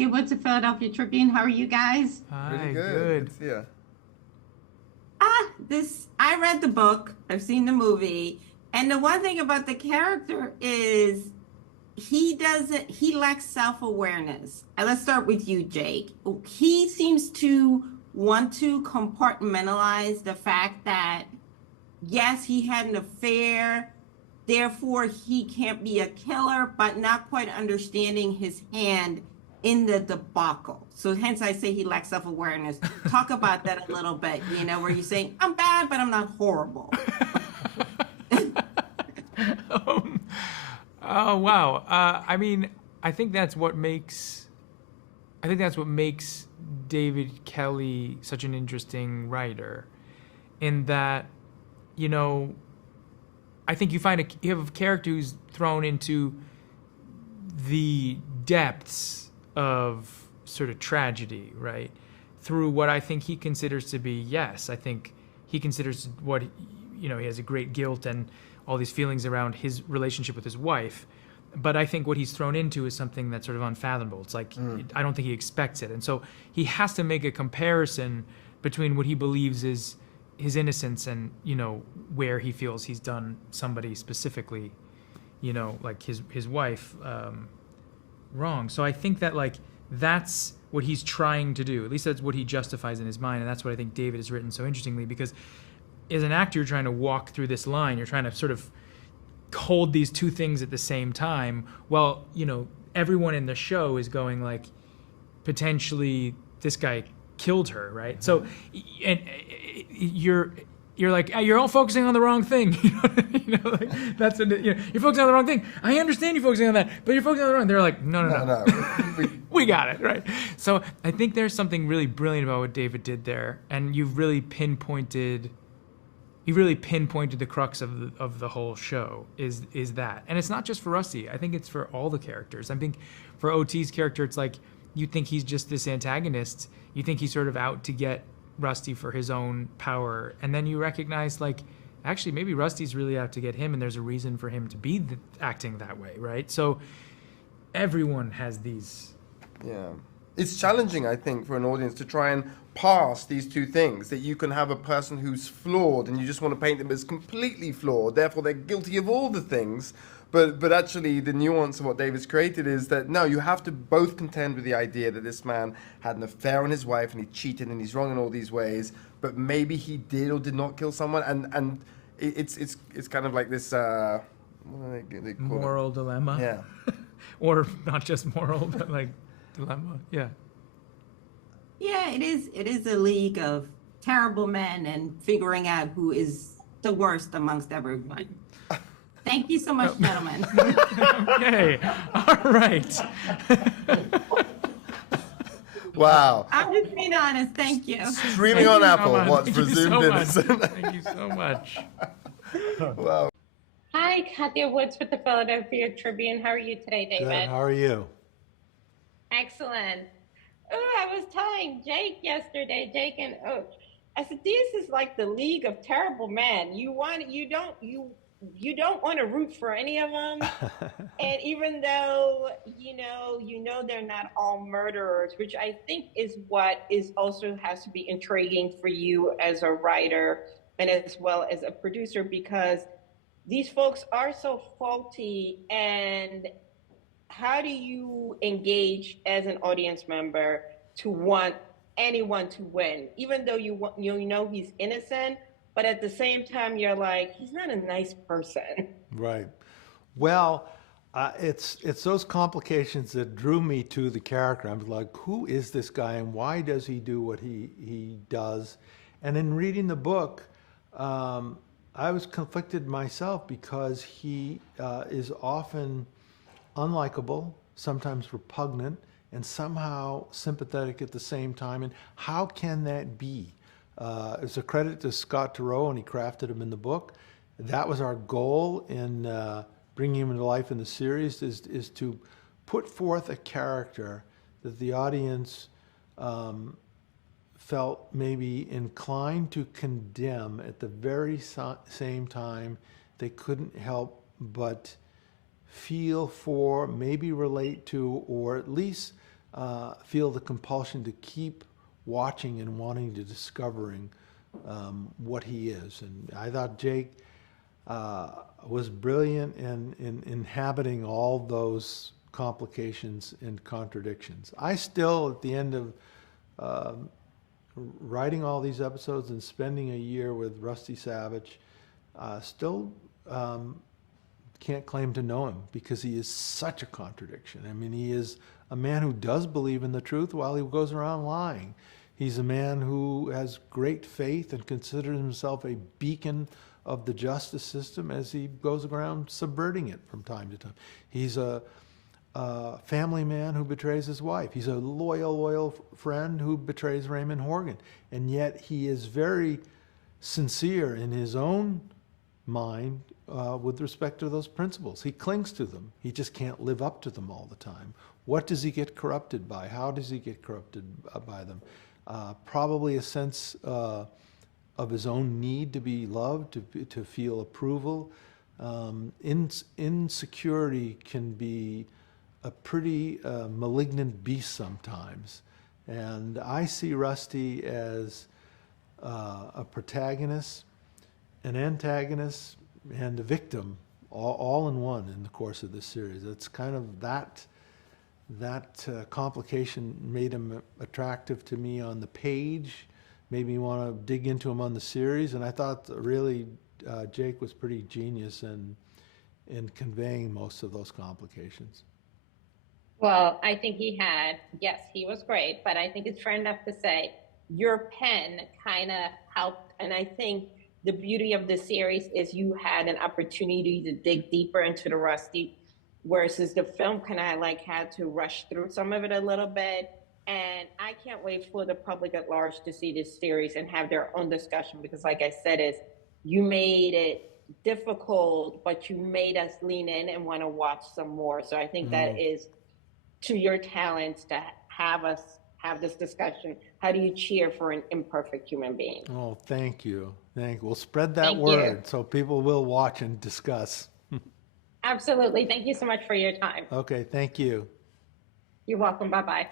Kathia Woods of Philadelphia Tribune. How are you guys? Hi, Pretty good. good. Yeah. I read the book, I've seen the movie, and the one thing about the character is he lacks self-awareness. And let's start with you, Jake. He seems to want to compartmentalize the fact that, yes, he had an affair, therefore he can't be a killer, but not quite understanding his hand in the debacle. So hence I say he lacks self-awareness. Talk about that a little bit, where you're saying, I'm bad, but I'm not horrible. Um, oh wow. I mean, I think that's what makes David Kelley such an interesting writer, in that, I think you have a character who's thrown into the depths of sort of tragedy, right? Through what I think he considers to be, yes, I think he considers he has a great guilt and all these feelings around his relationship with his wife. But I think what he's thrown into is something that's sort of unfathomable. It's like, I don't think he expects it. And so he has to make a comparison between what he believes is his innocence and, where he feels he's done somebody specifically, like his wife, wrong. So I think that, like, that's what he's trying to do. At least that's what he justifies in his mind. And that's what I think David has written so interestingly, because as an actor, you're trying to walk through this line. You're trying to sort of hold these two things at the same time. Well, everyone in the show is going like, potentially this guy killed her, right? So, and you're like, you're all focusing on the wrong thing. That's you're focusing on the wrong thing. I understand you're focusing on that, but you're focusing on the wrong. They're like, no. We got it, right? So I think there's something really brilliant about what David did there, and you've really pinpointed the crux of the whole show is that. And it's not just for Rusty. I think it's for all the characters. I think for OT's character, it's like, you think he's just this antagonist. You think he's sort of out to get Rusty for his own power. And then you recognize, like, actually, maybe Rusty's really out to get him, and there's a reason for him to be acting that way, right? So everyone has these. Yeah. It's challenging, I think, for an audience to try and parse these two things, that you can have a person who's flawed and you just want to paint them as completely flawed, therefore they're guilty of all the things. But actually, the nuance of what David's created is that, no, you have to both contend with the idea that this man had an affair on his wife and he cheated and he's wrong in all these ways, but maybe he did or did not kill someone. And it's kind of like this what do they call moral it? Dilemma. Yeah. Or not just moral, but like dilemma. Yeah. Yeah, it is a league of terrible men and figuring out who is the worst amongst everyone. Thank you so much, gentlemen. Okay. All right. Wow. I'm just being honest. Thank you. Streaming on Apple, what's Thank you presumed so much. innocent. Thank you so much. Wow. Hi, Kathia Woods with the Philadelphia Tribune. How are you today, David? Good. How are you? Excellent. Oh, I was telling Jake yesterday, Jake and I said, this is like the league of terrible men. You don't want to root for any of them. And even though, you know they're not all murderers, which I think is what is also has to be intriguing for you as a writer and as well as a producer, because these folks are so faulty. And how do you engage as an audience member to want anyone to win, even though you know he's innocent? But at the same time, you're like, he's not a nice person. Right. Well, it's those complications that drew me to the character. I'm like, who is this guy and why does he do what he does? And in reading the book, I was conflicted myself, because he is often unlikable, sometimes repugnant, and somehow sympathetic at the same time. And how can that be? It's a credit to Scott Turow, and he crafted him in the book. That was our goal in bringing him to life in the series, is to put forth a character that the audience felt maybe inclined to condemn, at the very same time they couldn't help but feel for, maybe relate to, or at least feel the compulsion to keep watching and wanting to discovering what he is. And I thought Jake was brilliant in inhabiting all those complications and contradictions. I still, at the end of writing all these episodes and spending a year with Rusty Sabich, still can't claim to know him because he is such a contradiction. I mean, he is a man who does believe in the truth while he goes around lying. He's a man who has great faith and considers himself a beacon of the justice system as he goes around subverting it from time to time. He's a family man who betrays his wife. He's a loyal friend who betrays Raymond Horgan. And yet he is very sincere in his own mind with respect to those principles. He clings to them. He just can't live up to them all the time. What does he get corrupted by? How does he get corrupted by them? Probably a sense of his own need to be loved, to feel approval. Insecurity can be a pretty malignant beast sometimes. And I see Rusty as a protagonist, an antagonist, and a victim, all in one in the course of this series. It's kind of that complication made him attractive to me on the page, made me want to dig into him on the series, and I thought really Jake was pretty genius in conveying most of those complications. Well, I think yes, he was great, but I think it's fair enough to say your pen kind of helped. And I think the beauty of the series is you had an opportunity to dig deeper into the Rusty, versus the film kind of like had to rush through some of it a little bit. And I can't wait for the public at large to see this series and have their own discussion, because like I said, you made it difficult, but you made us lean in and want to watch some more. So I think that is to your talents to have us have this discussion. How do you cheer for an imperfect human being? Oh, thank you. We'll spread that word so people will watch and discuss. Absolutely. Thank you so much for your time. Okay, thank you. You're welcome. Bye-bye.